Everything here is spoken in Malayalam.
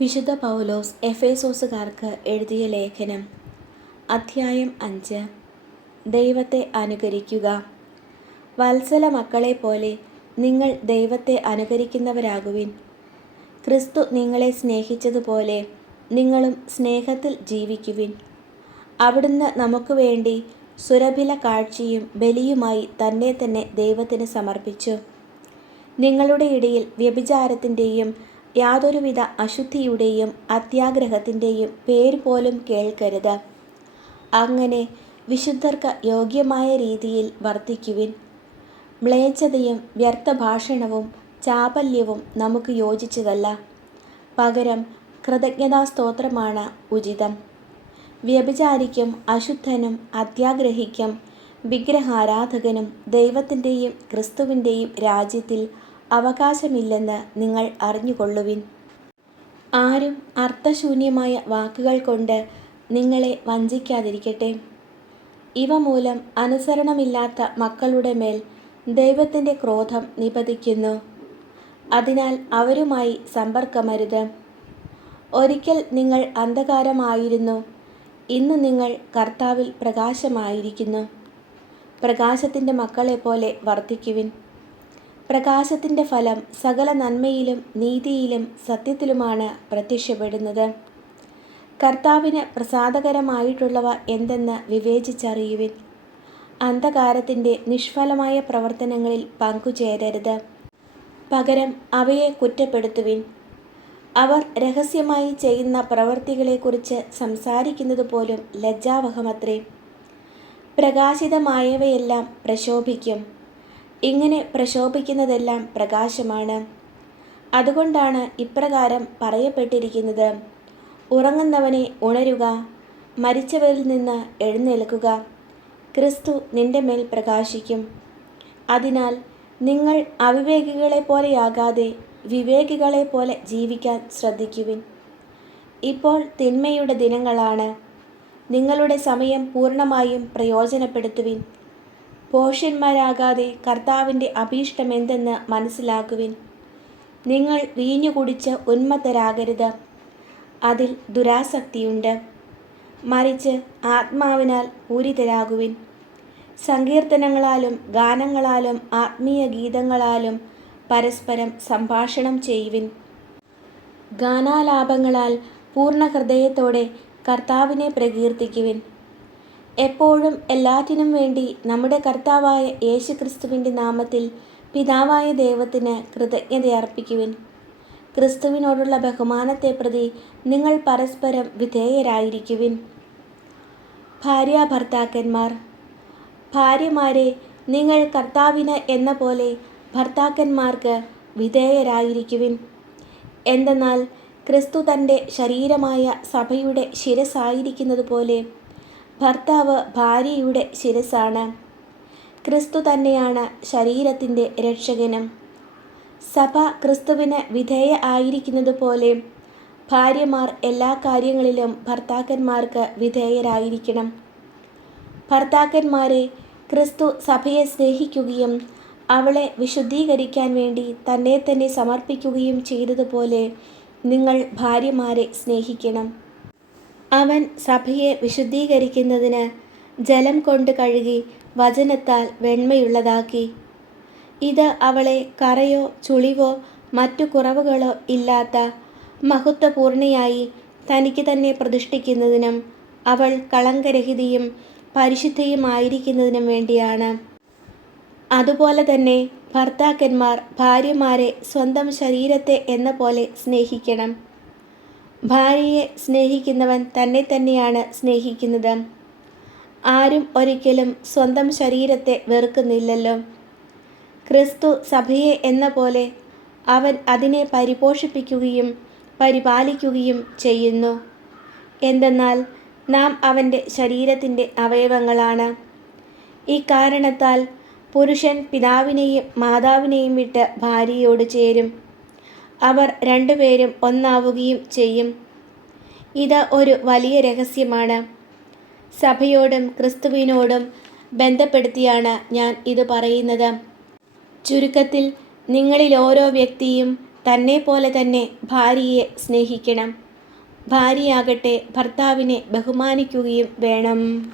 വിശുദ്ധ പൗലോസ് എഫേസോസുകാർക്ക് എഴുതിയ ലേഖനം. അധ്യായം അഞ്ച്. ദൈവത്തെ അനുകരിക്കുക. വത്സല മക്കളെ പോലെ നിങ്ങൾ ദൈവത്തെ അനുകരിക്കുന്നവരാകുവിൻ. ക്രിസ്തു നിങ്ങളെ സ്നേഹിച്ചതുപോലെ നിങ്ങളും സ്നേഹത്തിൽ ജീവിക്കുവിൻ. അവിടുന്ന് നമുക്ക് വേണ്ടി സുരഭില കാഴ്ചയും ബലിയുമായി തന്നെ തന്നെ ദൈവത്തിന് സമർപ്പിച്ചു. നിങ്ങളുടെ ഇടയിൽ വ്യഭിചാരത്തിന്റെയും യാതൊരുവിധ അശുദ്ധിയുടെയും അത്യാഗ്രഹത്തിന്റെയും പേര് പോലും കേൾക്കരുത്. അങ്ങനെ വിശുദ്ധർക്ക് യോഗ്യമായ രീതിയിൽ വർദ്ധിക്കുവിൻ മ്ലേച്ഛതയും വ്യർത്ഥഭാഷണവും ചാപല്യവും നമുക്ക് യോജിച്ചതല്ല. പകരം കൃതജ്ഞതാ സ്തോത്രമാണ് ഉചിതം. വ്യഭിചാരിക്കും അശുദ്ധനും അത്യാഗ്രഹിക്കും വിഗ്രഹാരാധകനും ദൈവത്തിന്റെയും ക്രിസ്തുവിന്റെയും രാജ്യത്തിൽ അവകാശമില്ലെന്ന് നിങ്ങൾ അറിഞ്ഞുകൊള്ളുവിൻ. ആരും അർത്ഥശൂന്യമായ വാക്കുകൾ കൊണ്ട് നിങ്ങളെ വഞ്ചിക്കാതിരിക്കട്ടെ. ഇവ മൂലം അനുസരണമില്ലാത്ത മക്കളുടെ മേൽ ദൈവത്തിന്റെ ക്രോധം നിപതിക്കുന്നു. അതിനാൽ അവരുമായി സമ്പർക്കമരുത്. ഒരിക്കൽ നിങ്ങൾ അന്ധകാരമായിരുന്നു. ഇന്ന് നിങ്ങൾ കർത്താവിൽ പ്രകാശമായിരിക്കുന്നു. പ്രകാശത്തിന്റെ മക്കളെപ്പോലെ വർദ്ധിക്കുവിൻ പ്രകാശത്തിന്റെ ഫലം സകല നന്മയിലും നീതിയിലും സത്യത്തിലുമാണ് പ്രത്യക്ഷപ്പെടുന്നത്. കർത്താവിന് പ്രസാദകരമായിട്ടുള്ളവ എന്തെന്ന് വിവേചിച്ചറിയുവിൻ. അന്ധകാരത്തിന്റെ നിഷ്ഫലമായ പ്രവർത്തനങ്ങളിൽ പങ്കുചേരരുത്. പകരം അവയെ കുറ്റപ്പെടുത്തുവിൻ. അവർ രഹസ്യമായി ചെയ്യുന്ന പ്രവൃത്തികളെക്കുറിച്ച് സംസാരിക്കുന്നത് പോലും ലജ്ജാവഹമത്രേ. പ്രകാശിതമായവയെല്ലാം പ്രശോഭിക്കും. ഇങ്ങനെ പ്രശോഭിക്കുന്നതെല്ലാം പ്രകാശമാണ്. അതുകൊണ്ടാണ് ഇപ്രകാരം പറയപ്പെട്ടിരിക്കുന്നത്. ഉറങ്ങുന്നവനെ ഉണരുക മരിച്ചവരിൽ നിന്ന് എഴുന്നേൽക്കുക. ക്രിസ്തു നിന്റെ മേൽ പ്രകാശിക്കും. അതിനാൽ നിങ്ങൾ അവിവേകികളെ പോലെയാകാതെ വിവേകികളെ പോലെ ജീവിക്കാൻ ശ്രദ്ധിക്കുവിൻ. ഇപ്പോൾ തിന്മയുടെ ദിനങ്ങളാണ്. നിങ്ങളുടെ സമയം പൂർണമായും പ്രയോജനപ്പെടുത്തുവിൻ. പോഷ്യന്മാരാകാതെ കർത്താവിന്റെ അഭീഷ്ടമെന്തെന്ന് മനസ്സിലാക്കുവിൻ. നിങ്ങൾ വീഞ്ഞു കുടിച്ച് ഉന്മത്തരാകരുത്. അതിൽ ദുരാസക്തിയുണ്ട്. മറിച്ച് ആത്മാവിനാൽ പൂരിതരാകുവിൻ. സങ്കീർത്തനങ്ങളാലും ഗാനങ്ങളാലും ആത്മീയ ഗീതങ്ങളാലും പരസ്പരം സംഭാഷണം ചെയ്യുവിൻ. ഗാനാലാപങ്ങളാൽ പൂർണ ഹൃദയത്തോടെ കർത്താവിനെ പ്രകീർത്തിക്കുവിൻ. എപ്പോഴും എല്ലാറ്റിനും വേണ്ടി നമ്മുടെ കർത്താവായ യേശു ക്രിസ്തുവിന്റെ നാമത്തിൽ പിതാവായ ദൈവത്തിന് കൃതജ്ഞതയർപ്പിക്കുവിൻ. ക്രിസ്തുവിനോടുള്ള ബഹുമാനത്തെ പ്രതി നിങ്ങൾ പരസ്പരം വിധേയരായിരിക്കുവിൻ. ഭാര്യ ഭർത്താക്കന്മാർ ഭാര്യമാരെ നിങ്ങൾ കർത്താവിന് എന്ന പോലെ ഭർത്താക്കന്മാർക്ക് വിധേയരായിരിക്കുവിൻ. എന്തെന്നാൽ ക്രിസ്തു തന്റെ ശരീരമായ സഭയുടെ ശിരസായിരിക്കുന്നത് പോലെ ഭർത്താവ് ഭാര്യയുടെ ശിരസാണ് ക്രിസ്തു തന്നെയാണ് ശരീരത്തിന്റെ രക്ഷകനും. സഭ ക്രിസ്തുവിന് വിധേയ ആയിരിക്കുന്നത് പോലെ ഭാര്യമാർ എല്ലാ കാര്യങ്ങളിലും ഭർത്താക്കന്മാർക്ക് വിധേയരായിരിക്കണം. ഭർത്താക്കന്മാരെ ക്രിസ്തു സഭയെ സ്നേഹിക്കുകയും അവളെ വിശുദ്ധീകരിക്കാൻ വേണ്ടി തന്നെ തന്നെ സമർപ്പിക്കുകയും ചെയ്തതുപോലെ നിങ്ങൾ ഭാര്യമാരെ സ്നേഹിക്കണം. അവൻ സഭയെ വിശുദ്ധീകരിക്കുന്നതിന് ജലം കൊണ്ട് കഴുകി വചനത്താൽ വെണ്മയുള്ളതാക്കി. ഇത് അവളെ കറയോ ചുളിവോ മറ്റു കുറവുകളോ ഇല്ലാത്ത മഹത്വപൂർണയായി തനിക്ക് തന്നെ പ്രതിഷ്ഠിക്കുന്നതിനും അവൾ കളങ്കരഹിതയും പരിശുദ്ധയുമായിരിക്കുന്നതിനും വേണ്ടിയാണ്. അതുപോലെ തന്നെ ഭർത്താക്കന്മാർ ഭാര്യമാരെ സ്വന്തം ശരീരത്തെ എന്ന പോലെ സ്നേഹിക്കണം. ഭാര്യയെ സ്നേഹിക്കുന്നവൻ തന്നെ തന്നെയാണ് സ്നേഹിക്കുന്നത്. ആരും ഒരിക്കലും സ്വന്തം ശരീരത്തെ വെറുക്കുന്നില്ലല്ലോ. ക്രിസ്തു സഭയെ എന്ന പോലെ അവൻ അതിനെ പരിപോഷിപ്പിക്കുകയും പരിപാലിക്കുകയും ചെയ്യുന്നു. എന്തെന്നാൽ നാം അവന്റെ ശരീരത്തിന്റെ അവയവങ്ങളാണ്. ഈ കാരണത്താൽ പുരുഷൻ പിതാവിനെയും മാതാവിനെയും വിട്ട് ഭാര്യയോട് ചേരും. അവർ രണ്ടുപേരും ഒന്നാവുകയും ചെയ്യും. ഇത് ഒരു വലിയ രഹസ്യമാണ്. സഭയോടും ക്രിസ്തുവിനോടും ബന്ധപ്പെടുത്തിയാണ് ഞാൻ ഇത് പറയുന്നത്. ചുരുക്കത്തിൽ നിങ്ങളിൽ ഓരോ വ്യക്തിയും തന്നെ പോലെ തന്നെ ഭാര്യയെ സ്നേഹിക്കണം. ഭാര്യയാകട്ടെ ഭർത്താവിനെ ബഹുമാനിക്കുകയും വേണം.